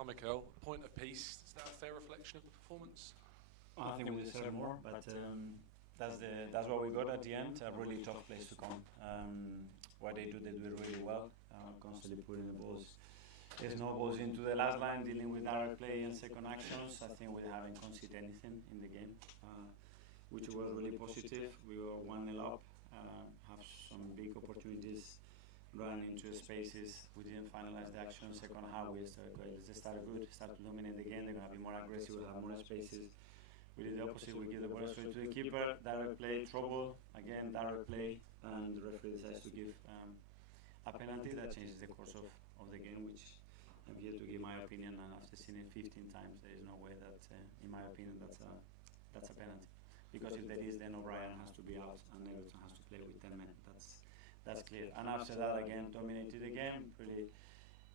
Hi, Mikel. Point of peace. Is that a fair reflection of the performance? I think we deserve more, but that's what we got at the end. A really tough place to come. What they do it really well. Constantly putting the snowballs into the last line, dealing with direct play and second actions. I think we haven't conceded anything in the game, which was really positive. We were 1-0 up, have some big opportunities running into spaces. We didn't finalize the action. Second half, we started good. They started good, started to dominate the game. They're going to be more aggressive, we'll have more spaces. We did the opposite. We give the ball straight to the keeper, direct play, trouble, again, direct play, and the referee decides to give a penalty that changes the course of the game, which I'm here to give my opinion, and after seeing it 15 times, there is no way that, in my opinion, that's a penalty. Because if there is, then O'Brien has to be out, and Everton has to play with 10 men. That's clear. And after that, again, dominated the game, really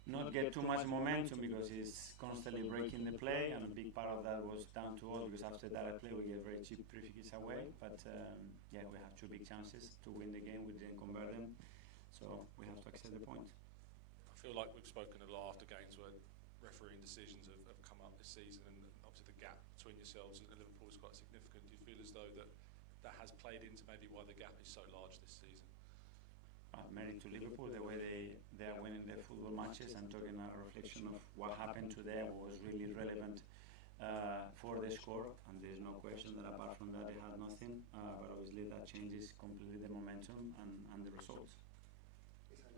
not get too much momentum because he's constantly breaking the play, and a big part of that was down to us because after that play we get very cheap free kicks away. But yeah, we have two big chances to win the game. We didn't convert them, so we have to accept the point. I feel like we've spoken a lot after games where refereeing decisions have come up this season, and obviously the gap between yourselves and Liverpool is quite significant. Do you feel as though that has played into maybe why the gap is so large this season? Merit to Liverpool, the way they are winning their football matches. I'm talking a reflection of what happened to them was really relevant for the score, and there's no question that apart from that they had nothing, but obviously that changes completely the momentum and the results.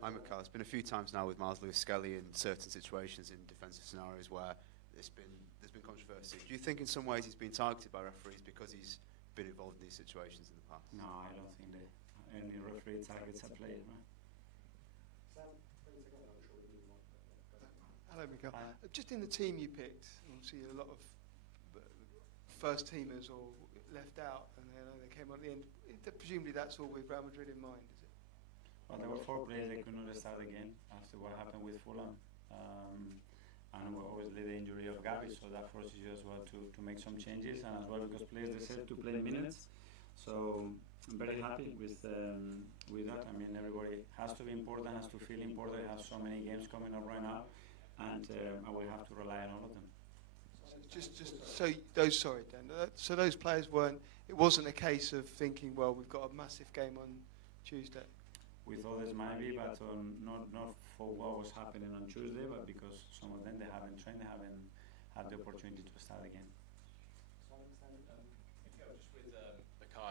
I'm Mikel. It's been a few times now with Miles Lewis-Skelly in certain situations in defensive scenarios where there's been controversy. Do you think in some ways he's been targeted by referees because he's been involved in these situations in the past? No, I don't think any referee targets a player, right? Hello, Mikel. Just in the team you picked, obviously a lot of first teamers or left out, and they came on at the end. Presumably that's all with Real Madrid in mind, is it? Well, there were 4 players that could not start again after what happened with Fulham. And obviously the injury of Gavi, so that forces you as well to make some changes, and as well because players deserve to play minutes. So I'm very happy with that. I mean, everybody has to be important, has to feel important. I have so many games coming up right now, and I will have to rely on all of them. So those players weren't. It wasn't a case of thinking, well, we've got a massive game on Tuesday. With others maybe, but not for what was happening on Tuesday, but because some of them they haven't trained, they haven't had the opportunity to start again.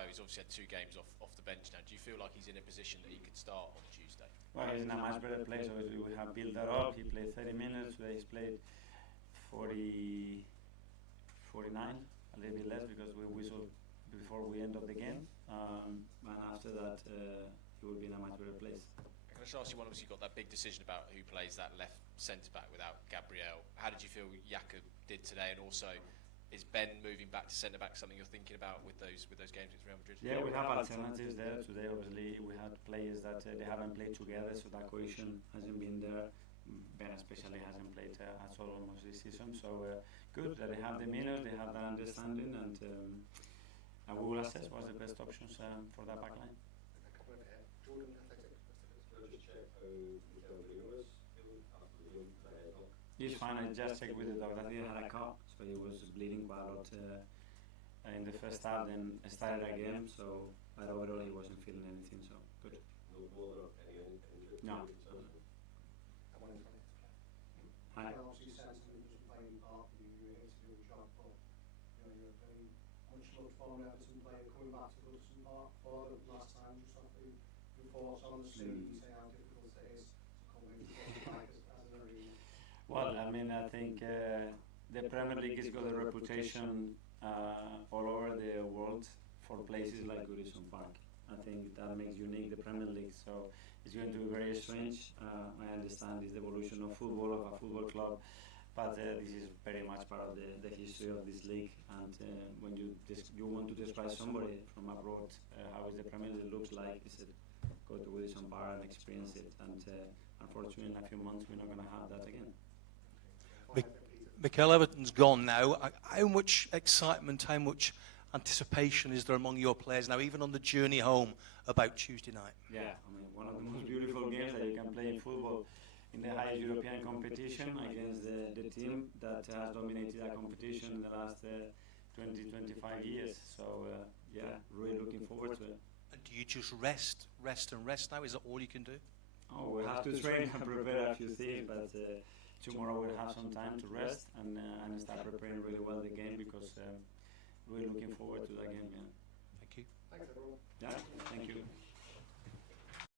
He's obviously had 2 games off the bench now. Do you feel like he's in a position that he could start on Tuesday? Well, he's in a much better place. Obviously, we have built that up. He played 30 minutes. Today he's played 49, a little bit less because we whistled before we end up the game. And after that, he will be in a much better place. Can I just ask you one? Obviously, you got that big decision about who plays that left centre back without Gabriel. How did you feel Jakob did today, and also? Is Ben moving back to centre back something you're thinking about with those games against Real Madrid? Yeah, we have alternatives there today. Obviously, we had players that they haven't played together, so that cohesion hasn't been there. Ben especially hasn't played at all almost this season. So good that they have the minutes, they have that understanding, and we will assess what's the best options for that back line. He's fine. I just checked with the doctor. He had a cut, so he was bleeding quite a lot in the first half. Then started again. So, but overall, he wasn't feeling anything. So good. No. Hi. Obviously, you said something was playing part of you to do a job, but you're very much looked for an Everton player coming back to Goodison Park for the last time. Just off your thoughts on the street, you say how difficult it is to come into Goodison Park as an arena. Well, I mean, I think the Premier League has got a reputation all over the world for places like Goodison Park. I think that makes unique the Premier League. So it's going to be very strange. I understand it's the evolution of football, of a football club, but this is very much part of the history of this league. And when you want to describe somebody from abroad, how is the Premier League looks like, is it go to Goodison Park and experience it. And unfortunately, in a few months, we're not going to have that again. Mikel, Everton's gone now. How much excitement, how much anticipation is there among your players now, even on the journey home about Tuesday night? Yeah, I mean, one of the most beautiful games that you can play in football in the highest European competition against the team that has dominated that competition in the last 20-25 years. So yeah, really looking forward to it. And do you just rest now? Is that all you can do? Oh, we'll have to train and prepare a few things, but tomorrow we'll have some time to rest and start preparing really well the game, because really looking forward to that game. Yeah. Thank you. Thanks, everyone. Yeah, thank you.